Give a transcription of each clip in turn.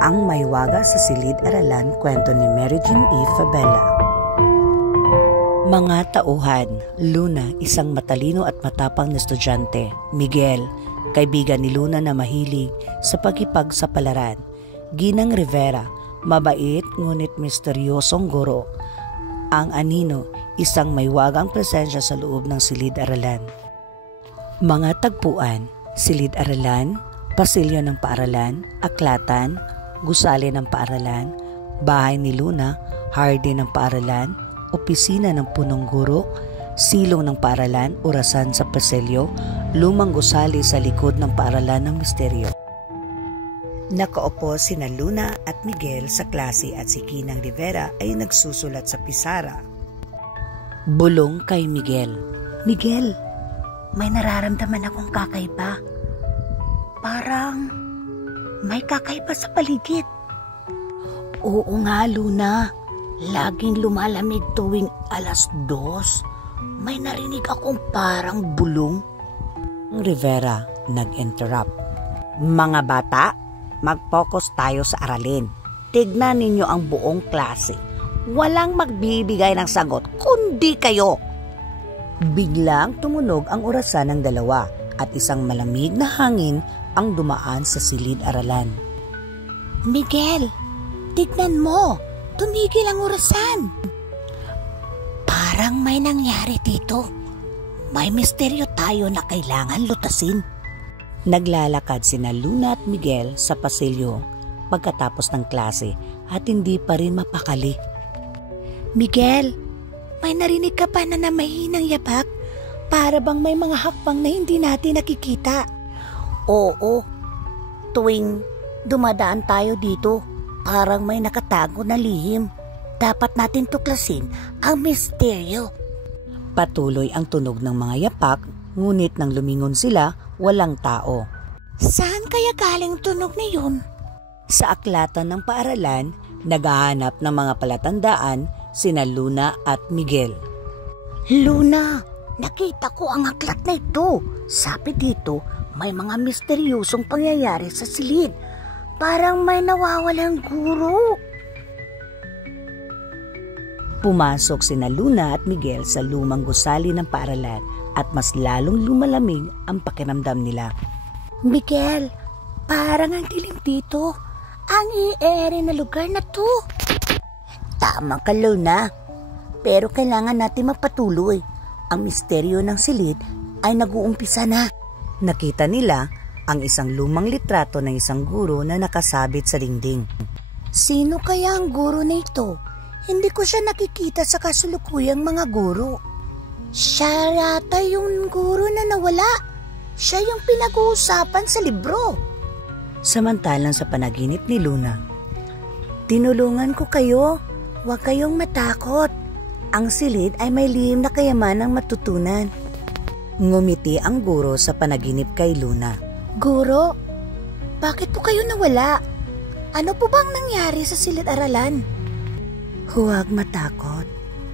Ang Mahiwaga sa Silid-Aralan, kwento ni Mary Jean E. Fabella. Mga tauhan, Luna, isang matalino at matapang na estudyante. Miguel, kaibigan ni Luna na mahilig sa pakipagsapalaran. Ginang Rivera, mabait ngunit misteryosong guro. Ang Anino, isang mahiwagang presensya sa loob ng Silid-Aralan. Mga tagpuan, Silid-Aralan, Pasilyo ng Paaralan, Aklatan, Gusali ng Paaralan, Bahay ni Luna, Hardin ng Paaralan, Opisina ng Punong Guro, Silong ng Paaralan, Orasan sa Pasilyo, Lumang Gusali sa likod ng Paaralan ng Misteryo. Nakaupo sina Luna at Miguel sa klase at si Ginang Rivera ay nagsusulat sa pisara. Bulong kay Miguel. Miguel, may nararamdaman akong kakaiba. Parang may kakaiba sa paligid. Oo nga, Luna. Laging lumalamig tuwing 2:00. May narinig akong parang bulong. Rivera nag-interrupt. Mga bata, mag-focus tayo sa aralin. Tignan ninyo ang buong klase. Walang magbibigay ng sagot kundi kayo. Biglang tumunog ang orasan ng dalawa at isang malamig na hangin ang dumaan sa silid-aralan. Miguel, tignan mo. Tumigil ang orasan. Parang may nangyari dito. May misteryo tayo na kailangan lutasin. Naglalakad sina Luna at Miguel sa pasilyo pagkatapos ng klase at hindi pa rin mapakali. Miguel, may narinig ka pa na mahinang yabak? Para bang may mga hakbang na hindi natin nakikita. Oo, tuwing dumadaan tayo dito, parang may nakatago na lihim. Dapat natin tuklasin ang misteryo. Patuloy ang tunog ng mga yapak, ngunit nang lumingon sila, walang tao. Saan kaya galing tunog na yun? Sa aklatan ng paaralan, naghahanap ng mga palatandaan sina Luna at Miguel. Luna, nakita ko ang aklat na ito. Sabi dito, may mga misteryosong pangyayari sa silid. Parang may nawawalang guro. Pumasok sina Luna at Miguel sa lumang gusali ng paaralan at mas lalong lumalamig ang pakiramdam nila. Miguel, parang ang dilim dito. Ang i-ere na lugar na to. Tama ka, Luna. Pero kailangan natin magpatuloy. Ang misteryo ng silid ay nag-uumpisa na. Nakita nila ang isang lumang litrato ng isang guro na nakasabit sa dingding. Sino kaya ang guro na ito? Hindi ko siya nakikita sa kasulukuyang mga guro. Siya yata yung guro na nawala. Siya yung pinag-uusapan sa libro. Samantalang sa panaginip ni Luna, tinulungan ko kayo. Huwag kayong matakot. Ang silid ay may lihim na kayamanang matutunan. Ngumiti ang guro sa panaginip kay Luna. Guro, bakit po kayo nawala? Ano po bang nangyari sa silid-aralan? Huwag matakot.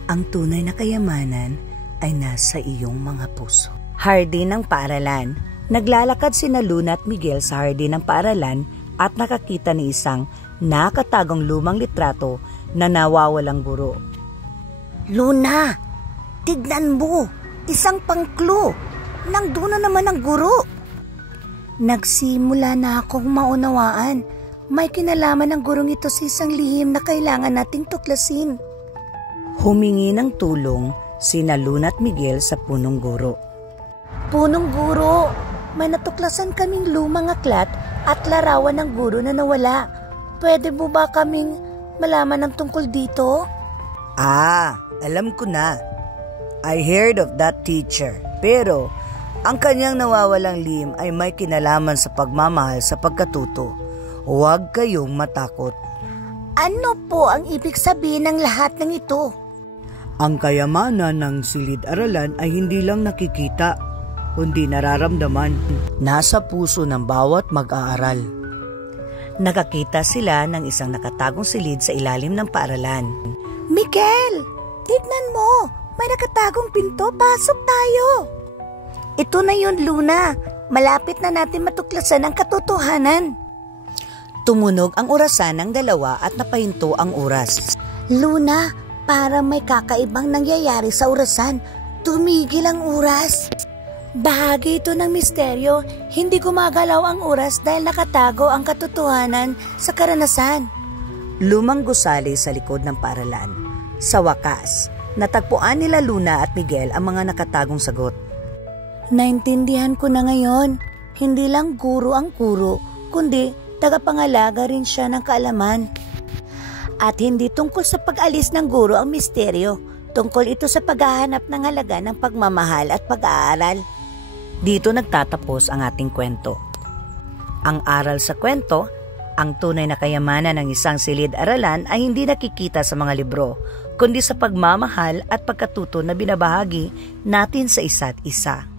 Ang tunay na kayamanan ay nasa iyong mga puso. Hardin ng paaralan. Naglalakad sina Luna at Miguel sa hardin ng paaralan at nakakita ni isang nakatagong lumang litrato na nawawalang guro. Luna, tignan mo. Isang pangklo. Nandun na naman ang guro. Nagsimula na akong maunawaan. May kinalaman ng gurong ito sa isang lihim na kailangan nating tuklasin. Humingi ng tulong sina Luna at Miguel sa punong guro. Punong guro, may natuklasan kaming lumang aklat at larawan ng guro na nawala. Pwede mo ba kaming malaman ng tungkol dito? Alam ko na. I heard of that teacher. Pero ang kanyang nawawalang lihim ay may kinalaman sa pagmamahal sa pagkatuto. Huwag kayong matakot. Ano po ang ibig sabihin ng lahat ng ito? Ang kayamanan ng silid-aralan ay hindi lang nakikita, kundi nararamdaman. Nasa puso ng bawat mag-aaral. Nakakita sila ng isang nakatagong silid sa ilalim ng paaralan. Miguel, tignan mo. May nakatagong pinto. Pasok tayo. Ito na yun, Luna. Malapit na natin matuklasan ang katotohanan. Tumunog ang orasan ng dalawa at napahinto ang oras. Luna, para may kakaibang nangyayari sa orasan. Tumigil ang oras. Bahagi ito ng misteryo. Hindi gumagalaw ang oras dahil nakatago ang katotohanan sa karanasan. Lumang gusali sa likod ng paaralan. Sa wakas, natagpuan nila Luna at Miguel ang mga nakatagong sagot. Naintindihan ko na ngayon. Hindi lang guro ang guro, kundi tagapangalaga rin siya ng kaalaman. At hindi tungkol sa pag-alis ng guro ang misteryo. Tungkol ito sa paghahanap ng halaga ng pagmamahal at pag-aaral. Dito nagtatapos ang ating kwento. Ang aral sa kwento, ang tunay na kayamanan ng isang silid-aralan ay hindi nakikita sa mga libro, kundi sa pagmamahal at pagkatuto na binabahagi natin sa isa't isa.